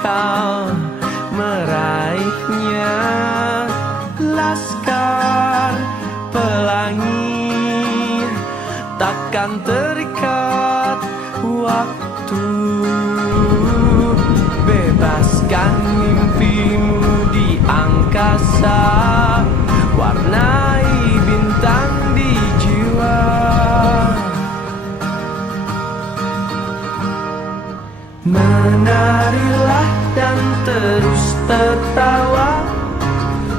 kau meraihnya. Laskar pelangi takkan terikat waktu. Bebaskan mimpimu di angkasa, warnai bintang di jiwa. Menarilah dan terus tertawa,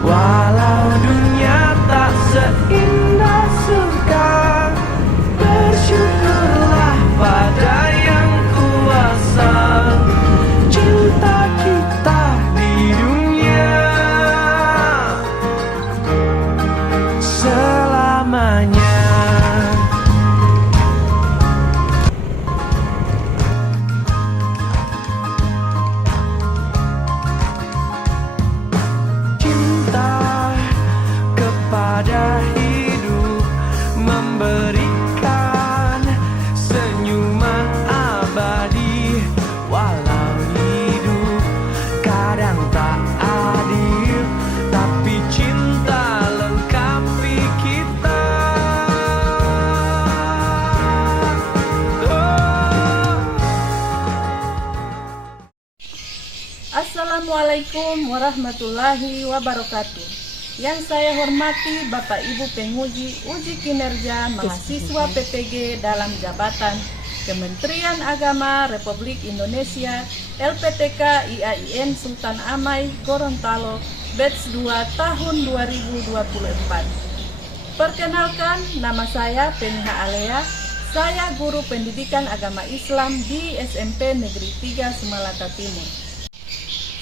walau dunia tak seindah surga. Bersyukurlah pada yang kuasa, cinta kita di dunia selamanya. Pada hidup memberikan senyuman abadi, walau hidup kadang tak adil, tapi cinta lengkapi kita. Assalamualaikum warahmatullahi wabarakatuh. Yang saya hormati Bapak Ibu penguji uji kinerja mahasiswa PPG dalam jabatan Kementerian Agama Republik Indonesia LPTK IAIN Sultan Amai Gorontalo Batch 2 tahun 2024. Perkenalkan, nama saya Peniha Alea. Saya guru pendidikan agama Islam di SMP Negeri 3 Semalaka Timur.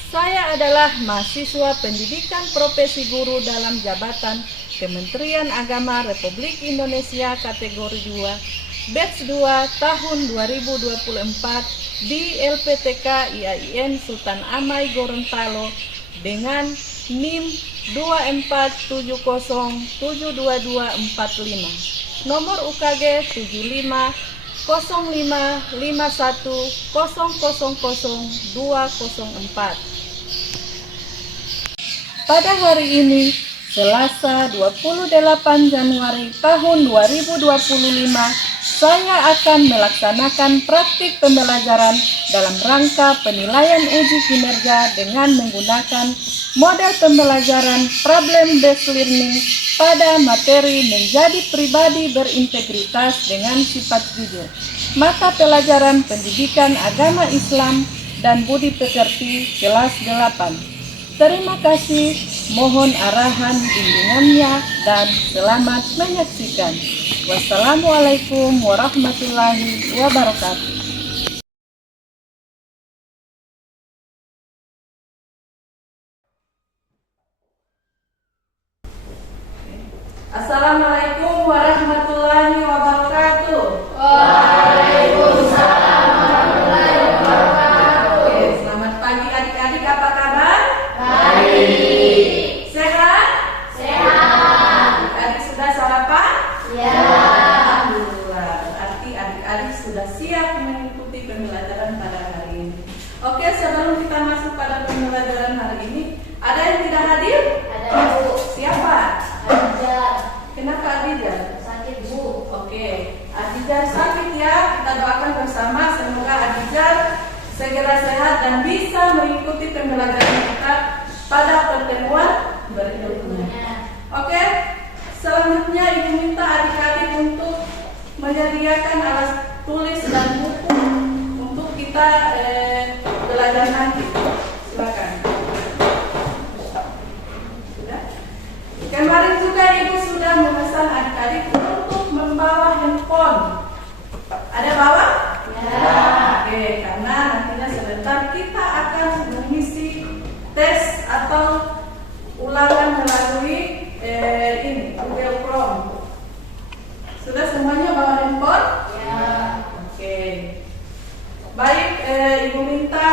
Saya adalah mahasiswa pendidikan profesi guru dalam jabatan Kementerian Agama Republik Indonesia kategori 2 Batch 2 tahun 2024 di LPTK IAIN Sultan Amai Gorontalo dengan NIM 247072245, nomor UKG 750510000204. Pada hari ini, Selasa 28 Januari tahun 2025, saya akan melaksanakan praktik pembelajaran dalam rangka penilaian uji kinerja dengan menggunakan model pembelajaran problem based learning pada materi menjadi pribadi berintegritas dengan sifat jujur, mata pelajaran pendidikan agama Islam dan budi pekerti kelas 8. Terima kasih, mohon arahan bimbingannya dan selamat menyaksikan. Wassalamualaikum warahmatullahi wabarakatuh. Assalamualaikum warahmatullahi wabarakatuh. Waalaikumsalam warahmatullahi wabarakatuh. Oke, selamat pagi adik-adik, apa kabar? Baik. Sehat? Sehat. Adik-adik sudah sarapan? Ya. Alhamdulillah, berarti adik-adik sudah siap mengikuti pembelajaran pada hari ini. Oke, sebelum kita masuk pada pembelajaran hari ini, ada yang tidak hadir? Ada Bu. Siapa? Adija. Kenapa Adija? Sakit Bu. Oke, Adija sakit ya. Kita doakan bersama semoga Adija segera sehat dan bisa mengikuti pembelajaran kita pada pertemuan berikutnya. Oke, selanjutnya Ibu minta adik-adik untuk menyediakan alat tulis dan buku untuk kita belajar nanti. Silakan. Sudah? Kemarin juga Ibu sudah memesan adik-adik untuk membawa handphone. Ada bawa? Ya. Oke, karena nantinya sebentar kita akan mengisi tes atau ulangan melalui ini Google Chrome. Sudah semuanya bawa handphone? Ya. Oke. Baik, Ibu minta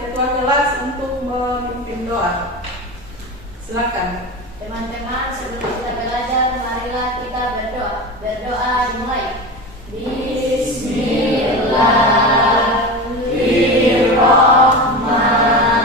ketua kelas untuk memimpin doa. Silakan. Teman-teman, sebelum kita belajar, marilah kita berdoa. Berdoa dimulai. Bismillahirrahmanirrahim.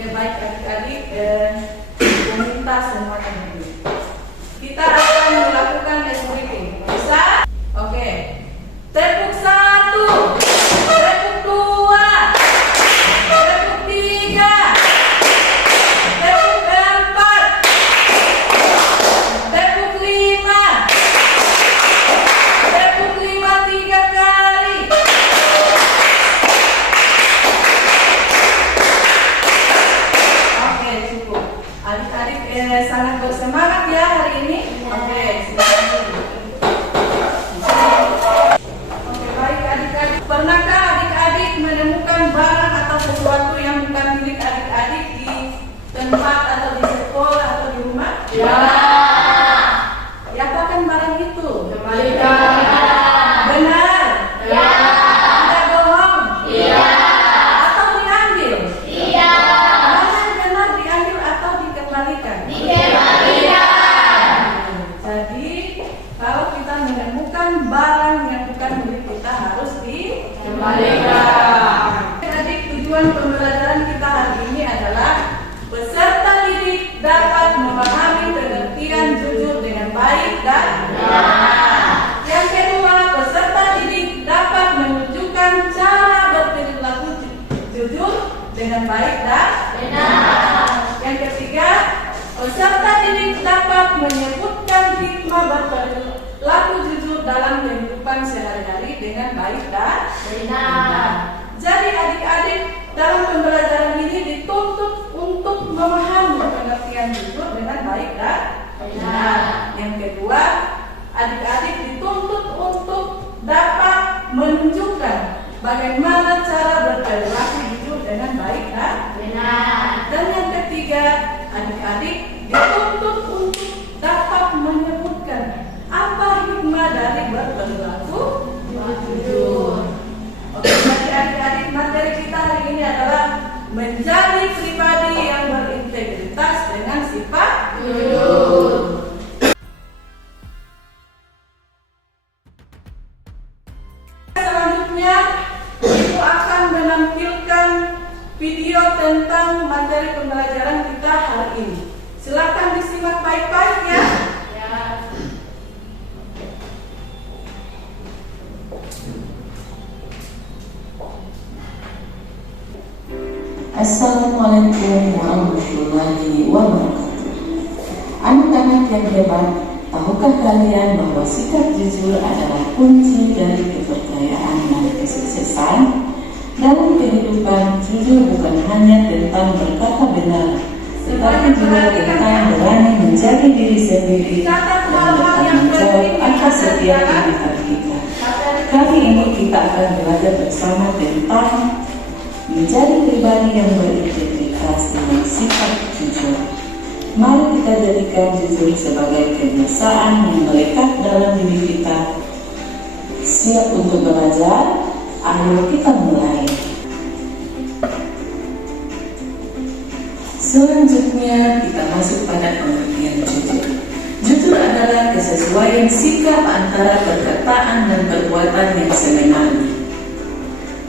Oke, baik adik-adik, meminta semua ini. Kita akan melakukan S-reading. Bisa? Oke. Tepuk 1, tepuk 2, tepuk 3, tepuk 4, tepuk 5, tepuk 5 3 kali. Oke, cukup. Adik-adik sangat bersemangat ya hari ini. Oke, silakan dulu. Oke, baik adik-adik. Pernahkah adik-adik menemukan barang atau sesuatu yang bukan milik adik-adik di tempat atau di sekolah atau di rumah? Ya. Ya, apa kan barang itu? Kembalikan. Benar? Ya. Tidak bohong? Iya. Atau diambil? Iya. Mana yang benar, diambil atau dikembalikan? Jadi, kalau kita menemukan barang yang bukan milik kita harus dikembalikan. Adik, tujuan pembelajaran kita hari ini adalah peserta didik dapat memahami pengertian jujur dengan baik dan benar. Yang kedua, peserta didik dapat menunjukkan cara berperilaku jujur dengan baik dan benar. Yang ketiga, peserta didik dapat menyebutkan hikmah berperilaku jujur dalam kehidupan sehari-hari dengan baik dan benar. Jadi adik-adik, dalam pembelajaran ini dituntut untuk memahami pengertian jujur dengan baik dan benar. Yang kedua, adik-adik dituntut untuk dapat menunjukkan bagaimana cara berperilaku jujur dengan baik dan benar. Dan yang ketiga, adik-adik dituntut untuk dapat menyebutkan apa hikmah dari berperilaku jujur. Oke, bagi adik-adik, materi kita hari ini adalah menjadi pribadi yang berintegritas dengan sifat jujur. Selanjutnya, Ibu akan menampilkan video tentang materi pembelajaran kita hari ini. Silakan disimak baik-baik ya. Assalamualaikum warahmatullahi wabarakatuh. Anak-anak yang hebat, tahukah kalian bahwa sikap jujur adalah kunci dari kepercayaan dan kesuksesan? Dalam kehidupan, jujur bukan hanya tentang berkata benar, tetapi juga tentang berani menjadi diri sendiri dan bertanggung jawab atas setiap pilihan kita. Kali ini kita akan belajar bersama tentang menjadi pribadi yang berintegritas dengan sifat jujur. Mari kita jadikan jujur sebagai kebiasaan yang melekat dalam diri kita. Siap untuk belajar? Ayo kita mulai. Selanjutnya kita masuk pada pengertian jujur. Jujur adalah kesesuaian sikap antara perkataan dan perbuatan yang sebenarnya.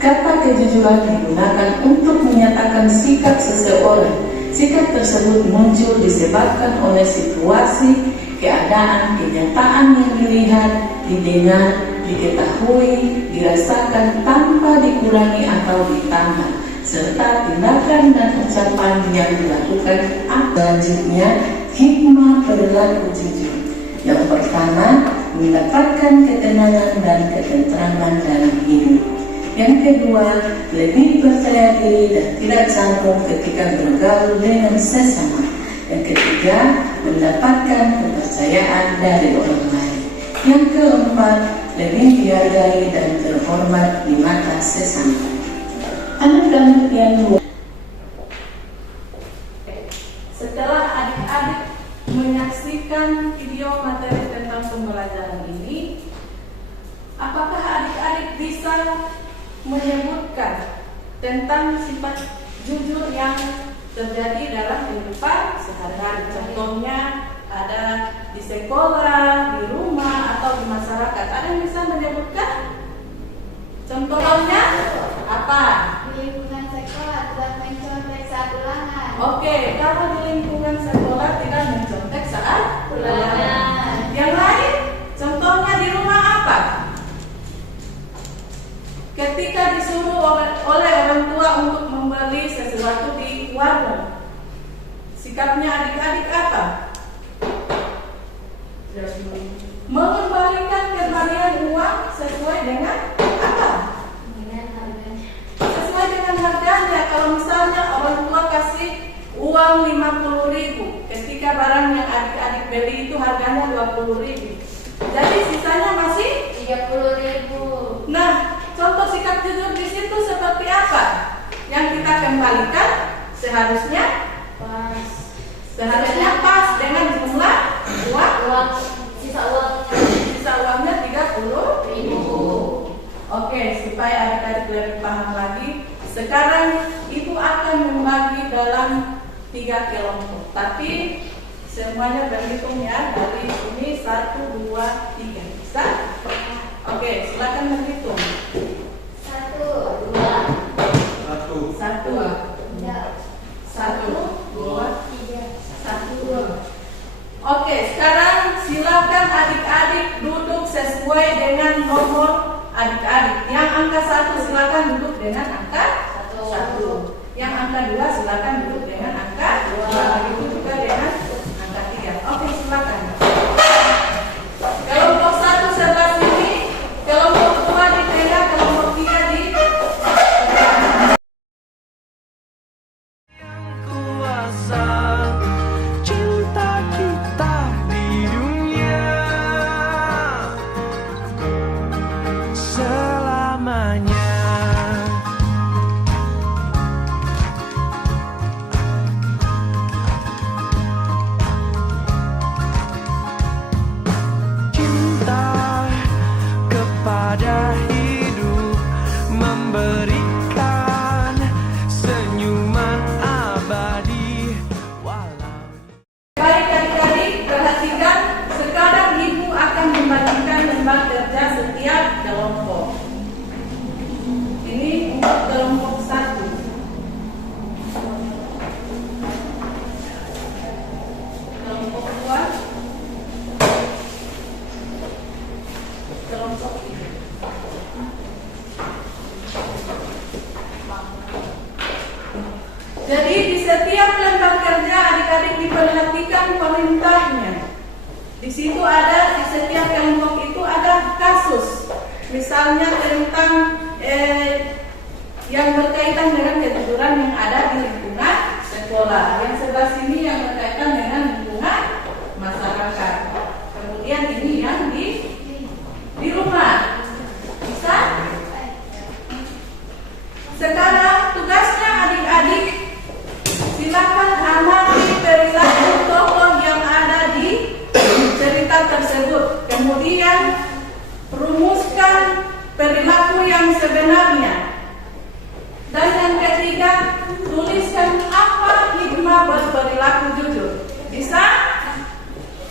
Kata kejujuran digunakan untuk menyatakan sikap seseorang. Sikap tersebut muncul disebabkan oleh situasi, keadaan, kenyataan yang dilihat, didengar, diketahui, dirasakan tanpa dikurangi atau ditambah, serta tindakan dan ucapan yang dilakukan. Selanjutnya, hikmah perilaku jujur. Yang pertama, mendapatkan ketenangan dan ketentraman dalam hidup. Yang kedua, lebih percaya diri dan tidak canggung ketika bergaul dengan sesama. Yang ketiga, mendapatkan kepercayaan dari orang lain. Yang keempat, lebih dihargai dan terhormat di mata sesama. Anak-anak yang luar. Setelah adik-adik menyaksikan video materi tentang pembelajaran ini, apakah adik-adik bisa menyebutkan tentang sifat jujur yang terjadi dalam kehidupan sehari-hari? Contohnya ada di sekolah, di rumah, atau di masyarakat. Ada yang bisa menyebutkan? Contohnya apa? Di lingkungan sekolah telah mencontek saat ulangan. Oke, kalau di lingkungan sekolah tidak mencontek saat Ulangan. Yang lain, contohnya di rumah apa? Ketika disuruh oleh orang tua untuk membeli sesuatu di warung, sikapnya adik-adik apa? Mengembalikan kembalian uang sesuai dengan apa? Dengan harganya. Sesuai dengan harganya. Kalau misalnya orang tua kasih uang 50.000, ketika barang yang adik-adik beli itu harganya 20.000, jadi sisanya masih 30.000. Nah, contoh sikap jujur di situ seperti apa? Yang kita kembalikan seharusnya Pas. pas dengan jumlah uang. Sisa uangnya Sisa uangnya 30.000. Oke, supaya adik-adik lebih paham lagi, sekarang ibu akan membagi dalam 3 kelompok. Tapi semuanya berhitung ya, dari sini 1, 2, 3. Bisa? Oke, silakan berhitung. 1, 2, 1, 2, 1. Oke, sekarang silakan adik-adik duduk sesuai dengan nomor adik-adik. Yang angka 1 silakan duduk dengan angka 1. Yang angka 2 silakan duduk dengan angka 2. Begitu juga dengan angka 3. Oke, silakan. Kelompok 1 sebelah sini, kelompok 2 di tengah, kelompok 3 di kuasa cinta kita di dunia selamanya. Cinta kepada hidup memberikan senyuman abadi walau. Baik adik-adik, perhatikan. Sekarang ibu akan membagikan lembar kerja setiap kelompok. Ini untuk kelompok 1. Kelompok 2. Kelompok 3. Jadi di setiap lembar kerja adik-adik diperhatikan perintahnya. Di situ ada, di setiap kelompok itu ada kasus. Misalnya tentang yang berkaitan dengan kejujuran yang ada di lingkungan sekolah. Yang sebelah sini yang berkaitan dengan lingkungan masyarakat. Kemudian ini yang di rumah. Bisa? Sekarang tugasnya adik-adik, silakan amati perilaku tokoh yang ada di cerita tersebut. Kemudian rumuskan perilaku yang sebenarnya. Dan yang ketiga, tuliskan apa hikmah berperilaku jujur. Bisa?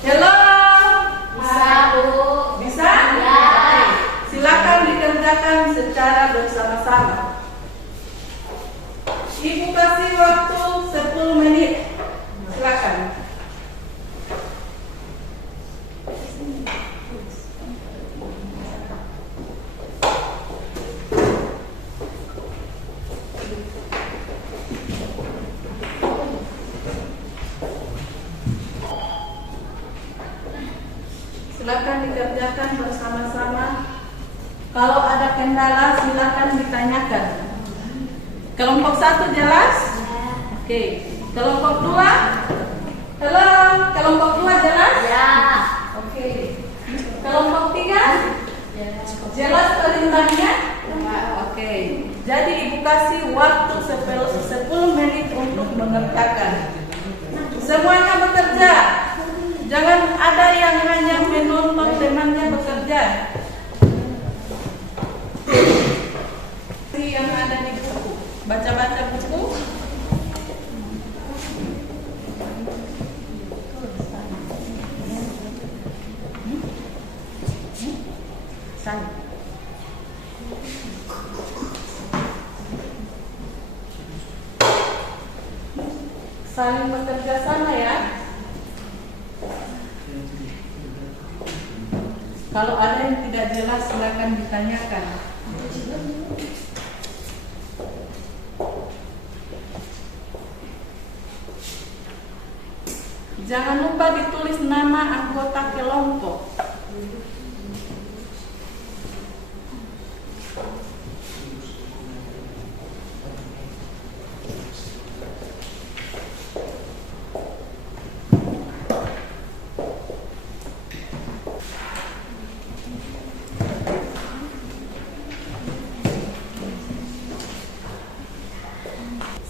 Hello? Bisa, Bu. Bisa? Ya. Oke. Silakan dikerjakan secara bersama-sama. Ibu kasih waktu 10 menit. Silakan. Silakan dikerjakan bersama-sama. Kalau ada kendala silakan ditanyakan. Kelompok 1 jelas? Oke. Kelompok 2? Halo, kelompok 2 jelas? Ya. Oke. Kelompok 3? Jelas perintahnya? Oke. Jadi ibu kasih waktu 10 menit untuk mengerjakan. Semuanya bekerja. Jangan ada yang hanya menonton temannya bekerja. Yang ada di buku. Baca-baca buku. Sana. saling bekerja sama ya. Kalau ada yang tidak jelas silakan ditanyakan. Jangan lupa ditulis nama anggota kelompok.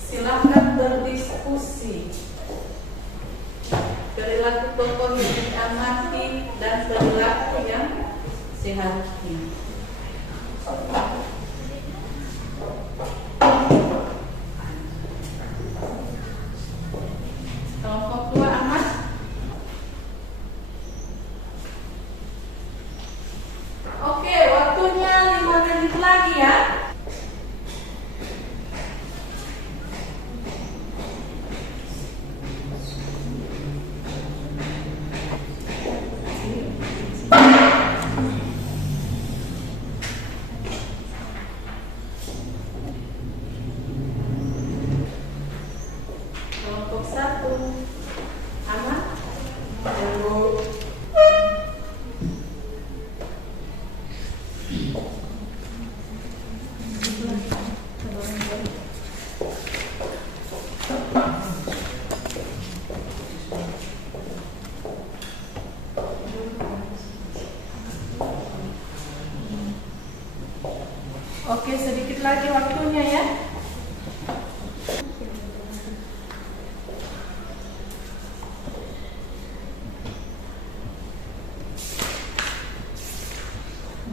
Silakan berdiskusi. Perilaku tokoh yang diamati dan perilaku yang seharusnya. Kelompok 2 amat. Oke, waktunya 5 menit lagi ya. Kelompok 1 amat. Oke, sedikit lagi waktunya ya.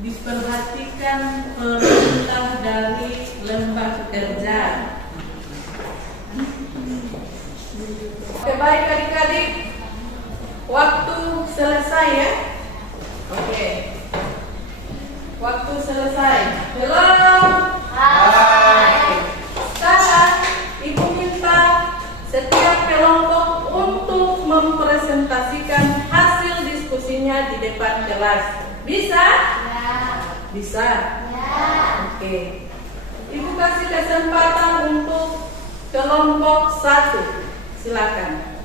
Diperhatikan perintah dari lembah kerja. Oke, baik adik-adik. Waktu selesai ya. Oke. Waktu selesai. Halo. Hai. Sekarang Ibu minta setiap kelompok untuk mempresentasikan hasil diskusinya di depan kelas. Bisa? Ya. Bisa. Ya. Oke. Ibu kasih kesempatan untuk kelompok 1. Silakan.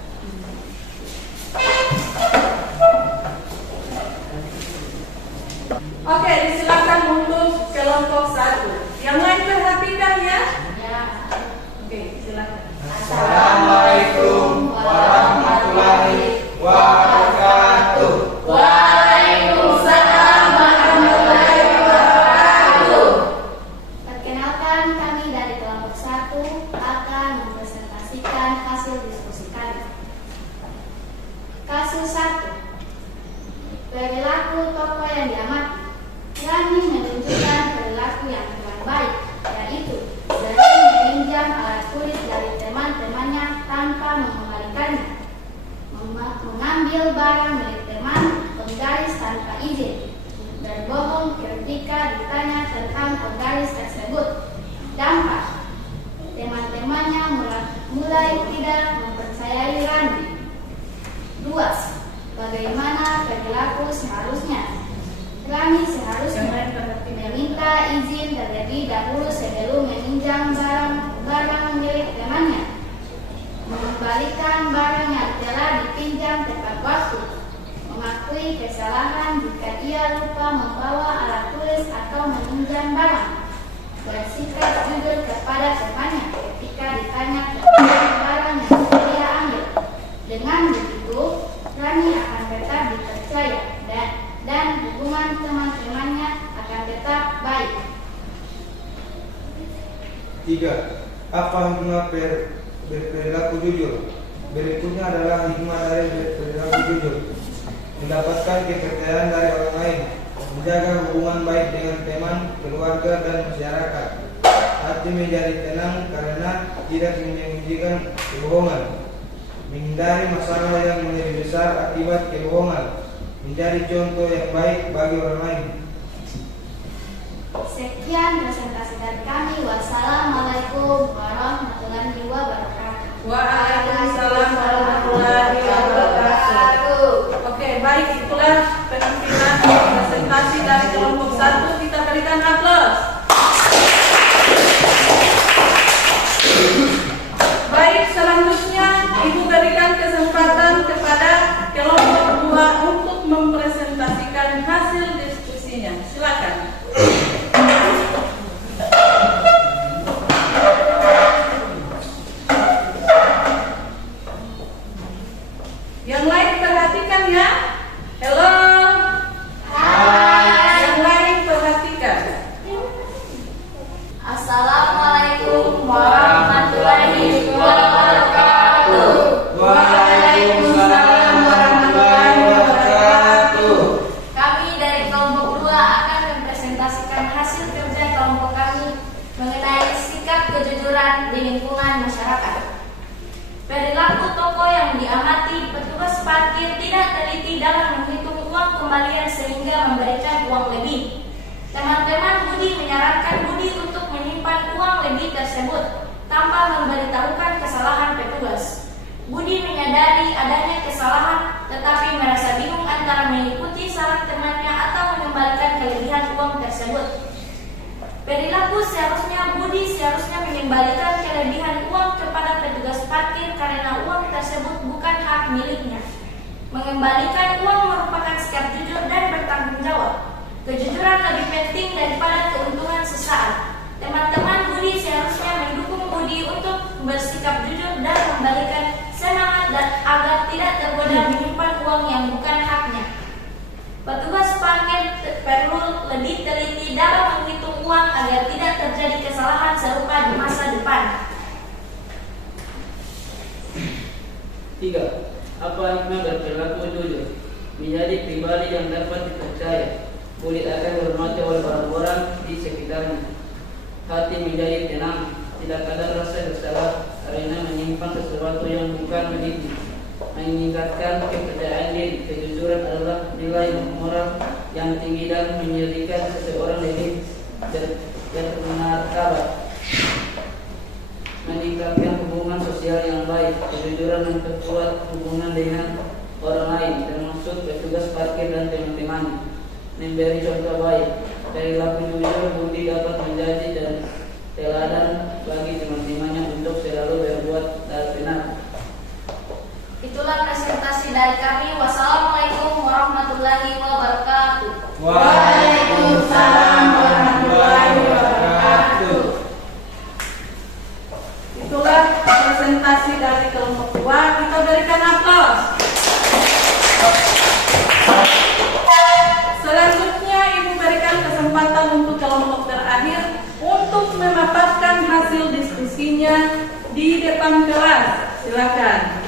Oke, disilakan untuk kelompok 1. Yang lain perhatikan ya. Ya. Oke, silakan. Assalamualaikum warahmatullahi wabarakatuh. Waalaikumsalam warahmatullahi wabarakatuh. Perkenalkan, kami dari kelompok 1 akan mempresentasikan hasil diskusi kami. Kasus 1. Perilaku tokoh yang diamati. Rani menunjukkan perilaku yang kurang baik, yaitu sering meminjam alat tulis dari teman-temannya tanpa mengembalikannya, mengambil barang milik teman, penggaris tanpa izin, berbohong ketika ditanya tentang penggaris tersebut. Dampak, teman-temannya mulai tidak mempercayai Rani. 2. Bagaimana perilaku seharusnya? Rani seharusnya meminta izin terlebih dahulu sebelum meminjam barang milik temannya, mengembalikan barang yang telah dipinjam tepat waktu, mengakui kesalahan jika ia lupa membawa alat tulis atau meminjam barang, bersikap jujur kepada temannya ketika ditanya tentang barang yang sudah dia ambil. Dengan begitu, Rani akan tetap dipercaya dan hubungan teman-temannya akan tetap baik. 3. Apa hikmah berperilaku jujur? Berikutnya adalah hikmah dari berperilaku jujur. Mendapatkan kepercayaan dari orang lain, menjaga hubungan baik dengan teman, keluarga, dan masyarakat. Hati menjadi tenang karena tidak menyembunyikan kebohongan. Menghindari masalah yang menjadi besar akibat kebohongan. Menjadi contoh yang baik bagi orang lain. Sekian presentasi dari kami. Wassalamualaikum warahmatullahi wabarakatuh. Waalaikumsalam Baik, itulah penampilan presentasi dari kelompok 1. Kita berikan aplaus. Baik, selanjutnya Ibu berikan kesempatan kepada kelompok 2 untuk mempresentasikan hasil diskusinya. Silakan. Yang lain perhatikan ya. Halo. Hai. Yang lain perhatikan. Assalamualaikum warahmatullahi wabarakatuh. Waalaikumsalam warahmatullahi wabarakatuh. Kami dari kelompok 2 akan mempresentasikan hasil kerja kelompok kami mengenai sikap kejujuran di lingkungan masyarakat. Perilaku tokoh yang diamati, petugas parkir tidak teliti dalam menghitung uang kembalian sehingga memberikan uang lebih. Teman-teman Budi menyarankan Budi untuk menyimpan uang lebih tersebut tanpa memberitahukan kesalahan petugas. Budi menyadari adanya kesalahan tetapi merasa bingung antara mengikuti saran temannya atau mengembalikan kelebihan uang tersebut. Perilaku Budi seharusnya mengembalikan kelebihan uang kepada petugas parkir karena uang tersebut bukan hak miliknya. Mengembalikan uang merupakan sikap jujur dan bertanggung jawab. Kejujuran lebih penting daripada keuntungan sesaat. Teman-teman Budi seharusnya mendukung Budi untuk bersikap jujur dan memberikan semangat dan agar tidak tergoda menyimpan uang yang bukan haknya. Petugas parkir perlu lebih teliti dalam menghitung uang agar tidak terjadi kesalahan serupa di masa depan. 3. Apa hikmah berperilaku jujur? Menjadi pribadi yang dapat dipercaya. Kulit akan dihormati oleh orang-orang di sekitarnya. Hati menjadi tenang, tidak ada rasa bersalah karena menyimpan sesuatu yang bukan miliknya. Meningkatkan kepercayaan diri. Kejujuran adalah nilai moral yang tinggi dan menjadikan seseorang lebih bermartabat. Meningkatkan hubungan sosial yang baik. Kejujuran memperkuat hubungan dengan orang lain, termasuk petugas parkir dan teman-temannya. Memberi contoh baik. Perilaku jujur Budi dapat menjadi dan teladan bagi teman-temannya untuk selalu berbuat benar. Itulah presentasi dari kami. Wassalamualaikum warahmatullahi wabarakatuh. Waalaikumsalam warahmatullahi wabarakatuh. Itulah presentasi dari kelompok 2. Kita berikan aplaus. Selanjutnya Ibu berikan kesempatan untuk kelompok terakhir untuk memaparkan hasil diskusinya di depan kelas. Silakan.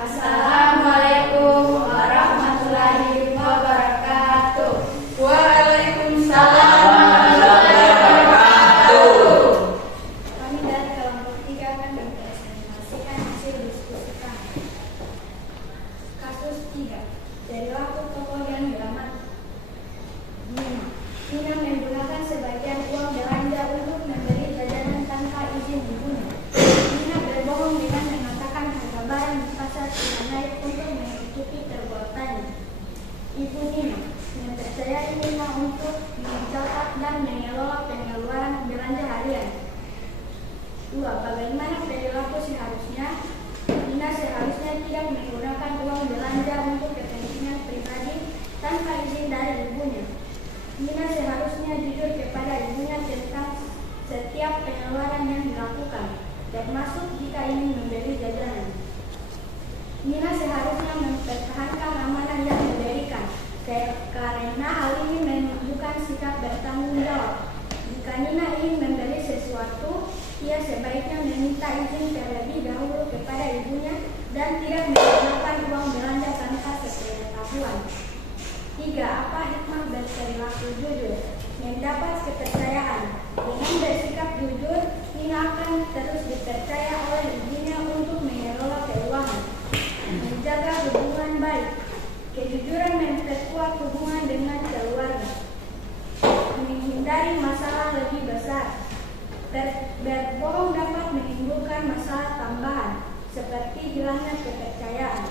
Assalamualaikum warahmatullahi wabarakatuh. Waalaikumsalam. Kami dari kelompok 3 akan mempresentasikan hasil diskusi kami. Kasus 3. Perilaku tokoh yang diamati. Nina menggunakan sebagian uang belanja untuk membeli jajanan tanpa izin ibunya. Nina berbohong dengan mengatakan harga barang di pasar tidak naik untuk menutupi perbuatannya. Ibu Nina mempercayai Nina untuk mencatat dan mengelola pengeluaran belanja harian. 2. Bagaimana perilaku seharusnya? Nina seharusnya tidak menggunakan uang belanja untuk kepentingan pribadi tanpa izin dari ibunya. Nina seharusnya jujur kepada ibunya tentang setiap pengeluaran yang dilakukan, termasuk jika ingin membeli jajanan. Nina seharusnya mempertahankan amanah yang diberikan, karena hal ini menunjukkan sikap bertanggung jawab. Jika Nina ingin membeli sesuatu, ia sebaiknya meminta izin terlebih dahulu kepada ibunya dan tidak menggunakan uang belanja tanpa sepengetahuan. 3. Apa hikmah berperilaku jujur? Mendapat kepercayaan. Dengan bersikap jujur, Nina akan terus dipercaya oleh ibunya untuk mengelola keuangan. Menjaga hubungan baik. Kejujuran memperkuat hubungan dengan keluarga. Menghindari masalah lebih besar. Berbohong dapat menimbulkan masalah tambahan seperti hilangnya kepercayaan.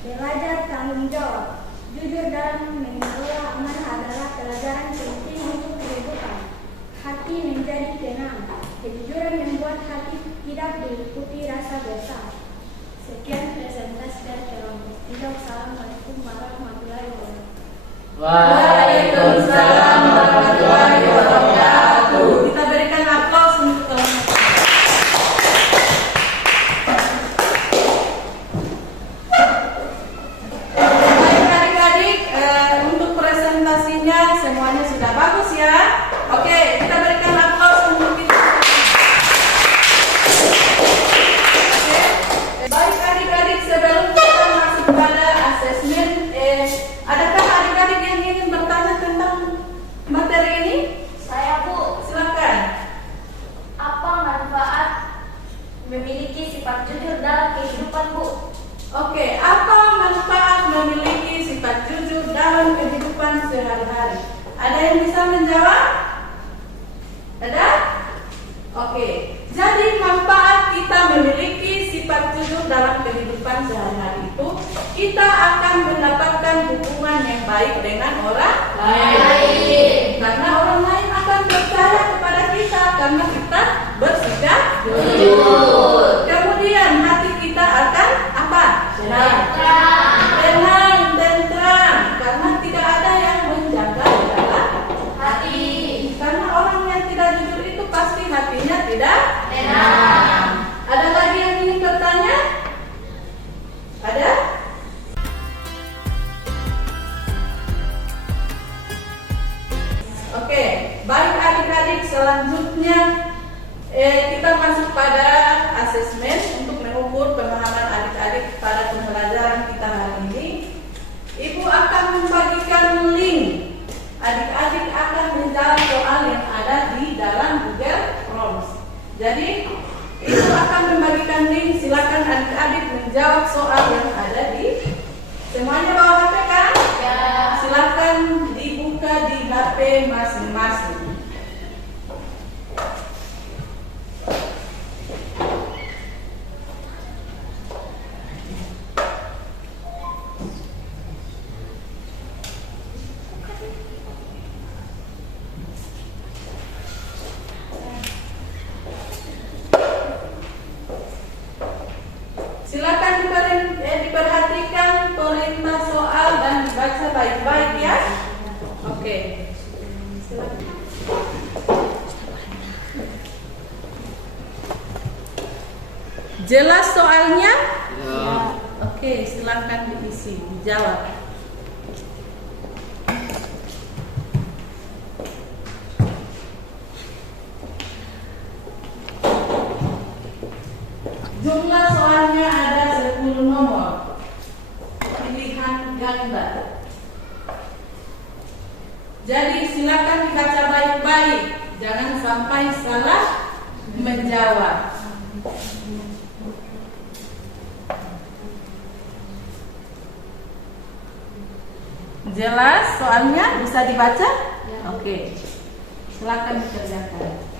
Belajar tanggung jawab. Jujur dalam mengelola amanah adalah pelajaran penting untuk kehidupan. Hati menjadi tenang. Kejujuran membuat hati tidak diliputi rasa bersalah. Sekian presentasi dari kelompok 3. Assalamualaikum warahmatullahi wabarakatuh. Waalaikumsalam warahmatullahi wabarakatuh. Kita berikan aplaus untuk kelompok. Baik adik-adik, untuk presentasinya semuanya sudah bagus ya. Oke, kita berikan aplaus untuk kita. Oke. Baik adik-adik, sebelum kita masuk pada asesmen, adakah adik-adik yang ingin bertanya tentang materi ini? Saya Bu, Silakan. apa manfaat memiliki sifat jujur dalam kehidupan Bu? Oke, apa manfaat memiliki sifat jujur dalam kehidupan sehari-hari? Ada yang bisa menjawab? Ada? Oke, jadi manfaat kita memiliki sifat jujur dalam kehidupan sehari-hari itu, kita akan mendapatkan hubungan yang baik dengan orang lain. Karena orang lain akan percaya kepada kita karena kita bersikap jujur. Kemudian hati kita akan apa? Tenang, tentram, karena tidak ada yang menjaga di dalam hati. Karena orang yang tidak jujur itu pasti hatinya tidak tenang. Ada lagi yang ingin bertanya? Ada? Oke, baik adik-adik, selanjutnya kita masuk pada asesmen untuk mengukur pemahaman adik-adik pada pembelajaran kita hari ini. Ibu akan membagikan link. Adik-adik akan menjawab soal yang ada di dalam Google Forms. Jadi, Ibu akan membagikan link. Silakan adik-adik menjawab soal yang ada di. Semuanya bawa HP kan? Ya. Silakan dibuka di HP masing-masing. Silakan diperhatikan perintah soal dan dibaca baik-baik ya. Oke. Silakan. Jelas soalnya? Ya. Oke, silakan diisi, dijawab. Jumlah soalnya ada 10 nomor. Pilihan ganda. Jadi silakan dibaca baik-baik. Jangan sampai salah menjawab. Jelas soalnya bisa dibaca? Ya. Oke. Silakan dikerjakan.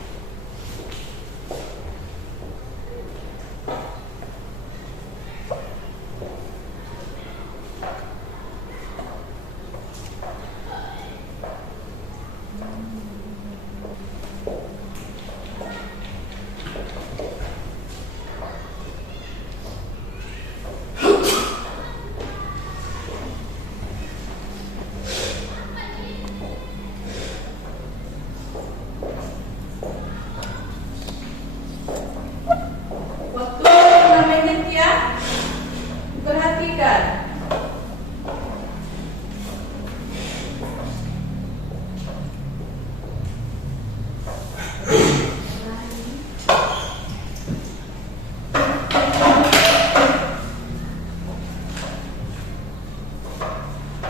Waktu 5 menit ya. Perhatikan.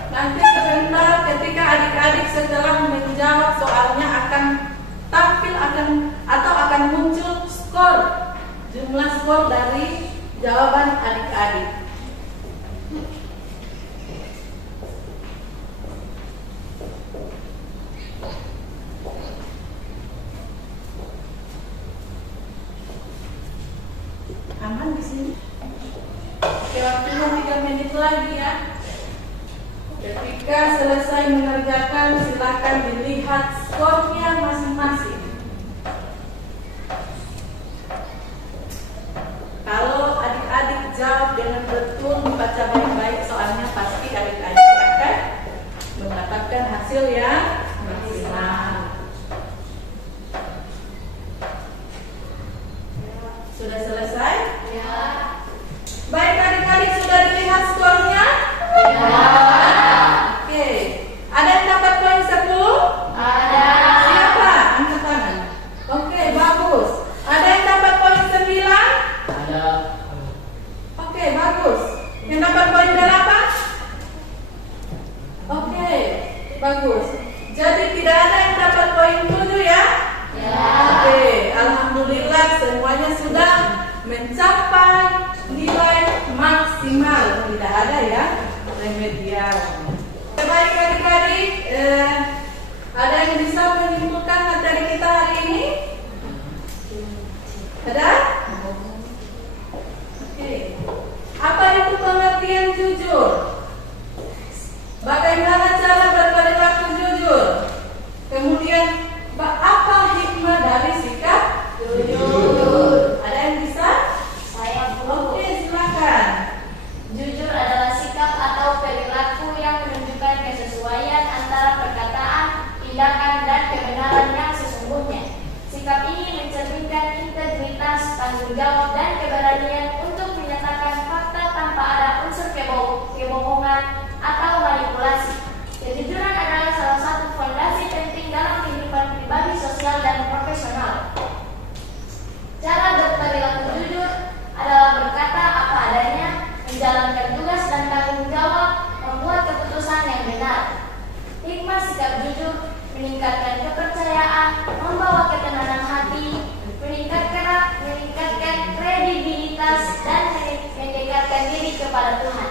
Nanti sebentar ketika adik-adik setelah menjawab soalnya akan tampil akan muncul skor, jumlah skor dari jawaban adik-adik. aman di sini. Oke, waktunya 3 menit lagi ya. Ketika selesai mengerjakan, silakan dilihat skornya masing-masing. Kalau adik-adik jawab dengan betul, baca baik-baik soalnya, pasti adik-adik akan mendapatkan hasil yang maksimal. Sudah selesai? Ya. Baik adik-adik, sudah dilihat skornya? Ya. Oke. Ada yang dapat poin 10? Ada. Siapa? Angkat tangan. Oke, bagus. Ada yang dapat poin 9? Ada. Oke, bagus. Yang dapat poin 8? Oke, bagus. Jadi tidak ada yang dapat poin 7 ya? Ya. Oke, alhamdulillah semuanya sudah mencapai nilai maksimal. Tidak ada ya remedial. Baik adik-adik, ada yang bisa menyimpulkan materi kita hari ini? Ada? Oke. Apa itu pengertian jujur? Bagaimana cara berperilaku jujur? Kemudian apa hikmah dari sikap jujur? Ada yang bisa? Saya Bu. Oke, silakan. Jujur adalah sikap atau perilaku yang menunjukkan kesesuaian antara perkataan, tindakan, dan kebenaran yang sesungguhnya. Sikap ini mencerminkan integritas, tanggung jawab, dan keberanian untuk menyatakan fakta tanpa ada unsur kebohongan atau manipulasi. Kejujuran adalah salah satu fondasi penting dalam kehidupan pribadi, sosial, dan profesional. Cara berperilaku jujur adalah berkata apa adanya, menjalankan tugas dan tanggung jawab, membuat keputusan yang benar. Hikmah sikap jujur meningkatkan kepercayaan, membawa ketenangan hati, meningkatkan kredibilitas, dan mendekatkan diri kepada Tuhan.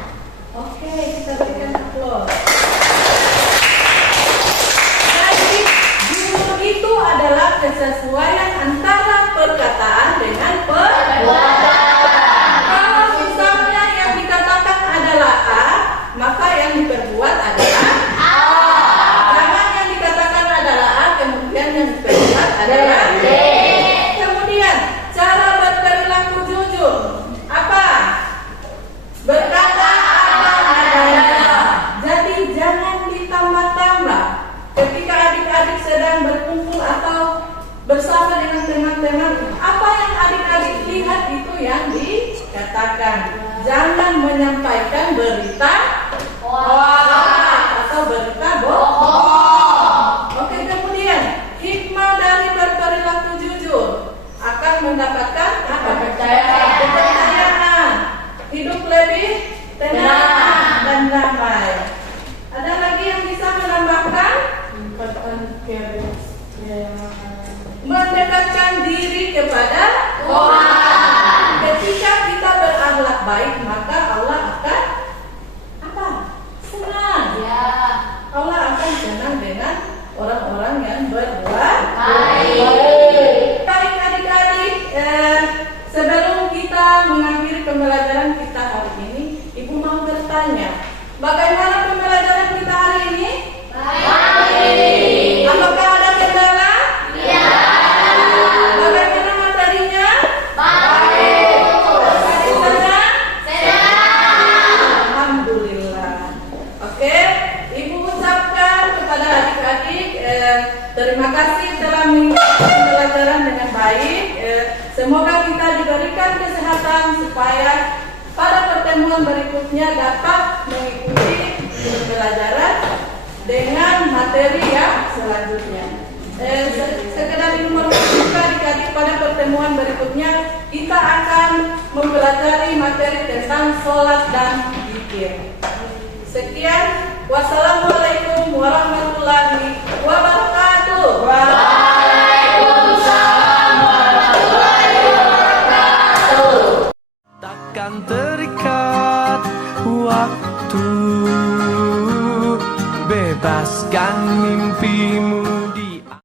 Oke, kita berikan aplaus. Jadi, jujur itu adalah kesesuaian antara perkataan dengan perbuatan. Kalau misalnya yang dikatakan adalah A, maka yang diperbuat adalah A. Jangan yang dikatakan adalah A, kemudian yang diperbuat adalah B. Kemudian, cara berperilaku jujur apa? Berkata apa adanya. Jadi jangan ditambah-tambah. Ketika adik-adik sedang berkumpul atau bersama dengan teman-teman, apa yang adik-adik lihat itu yang dikatakan. Jangan menyampaikan berita hoax atau berita bohong. Oke, kemudian hikmah dari berperilaku jujur akan mendapatkan apa? Kepercayaan. Hidup lebih tenang dan damai. Ada lagi yang bisa menambahkan? Mendekatkan diri kepada Tuhan. Ketika kita berakhlak baik, maka Allah akan apa? Senang. Ya. Allah akan senang dengan orang-orang yang berbuat Baik. Baik adik-adik, sebelum kita mengakhiri pembelajaran kita hari ini, Ibu mau bertanya, bagaimana pembelajaran kita hari ini? Baik. Apakah ada kendala? Ya. Bagaimana materinya? Bagus. Bagaimana? Senang. Alhamdulillah. Oke, Ibu ucapkan kepada adik-adik terima kasih telah mengikuti pembelajaran dengan baik. Semoga kita diberikan kesehatan supaya pada pertemuan berikutnya dapat mengikuti pembelajaran dengan materi yang selanjutnya. Sekedar informasi juga adik-adik, pada pertemuan berikutnya kita akan mempelajari materi tentang sholat dan zikir. Sekian, wassalamualaikum warahmatullahi wabarakatuh.